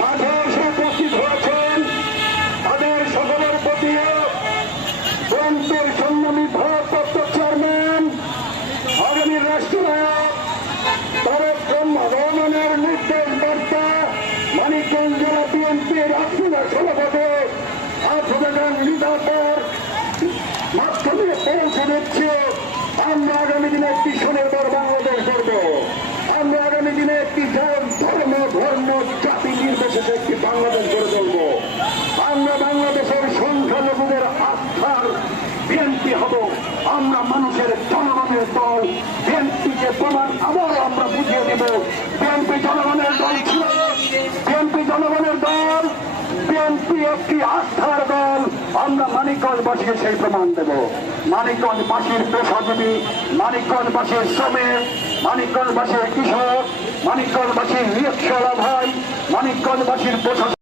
মাঠে এসে উপস্থিত হয়েছেন তাদের সকলের প্রতিও বিএনপির সম্মানিত ভারপ্রাপ্ত চেয়ারম্যান, আগামী রাষ্ট্রনায়ক, তারেক রহমানের নির্দেশ বার্তা মানিকগঞ্জ জেলা মাধ্যমে পৌঁছে দিচ্ছে। আমরা আগামী দিনে একটি স্বনির্ভর বাংলাদেশ করব আমরা আগামী দিনে একটি ধর্ম ধর্ম জাতি একটি বাংলাদেশ গড়ে তুলব? আমরা বাংলাদেশের সংখ্যালঘুদের আস্থার বিএনপি হব। আমরা মানুষের জনগণের দল। বিএনপিকে প্রমাণ আবারও আমরা বুঝিয়ে দেব। বিএনপি জনগণের দল ছিল বিএনপি জনগণের দল, বিএনপি একটি আস্থার দল। আমরা মানিকগঞ্জবাসীকে সেই প্রমাণ দেব। মানিকগঞ্জবাসীর পেশাজীবী, মানিকগঞ্জবাসীর শ্রমিক, মানিকগঞ্জবাসীর কৃষক, মানিকগঞ্জবাসীর রিক্সাওয়ালা ভাই মানিকগঞ্জবাসীর প্রশাসন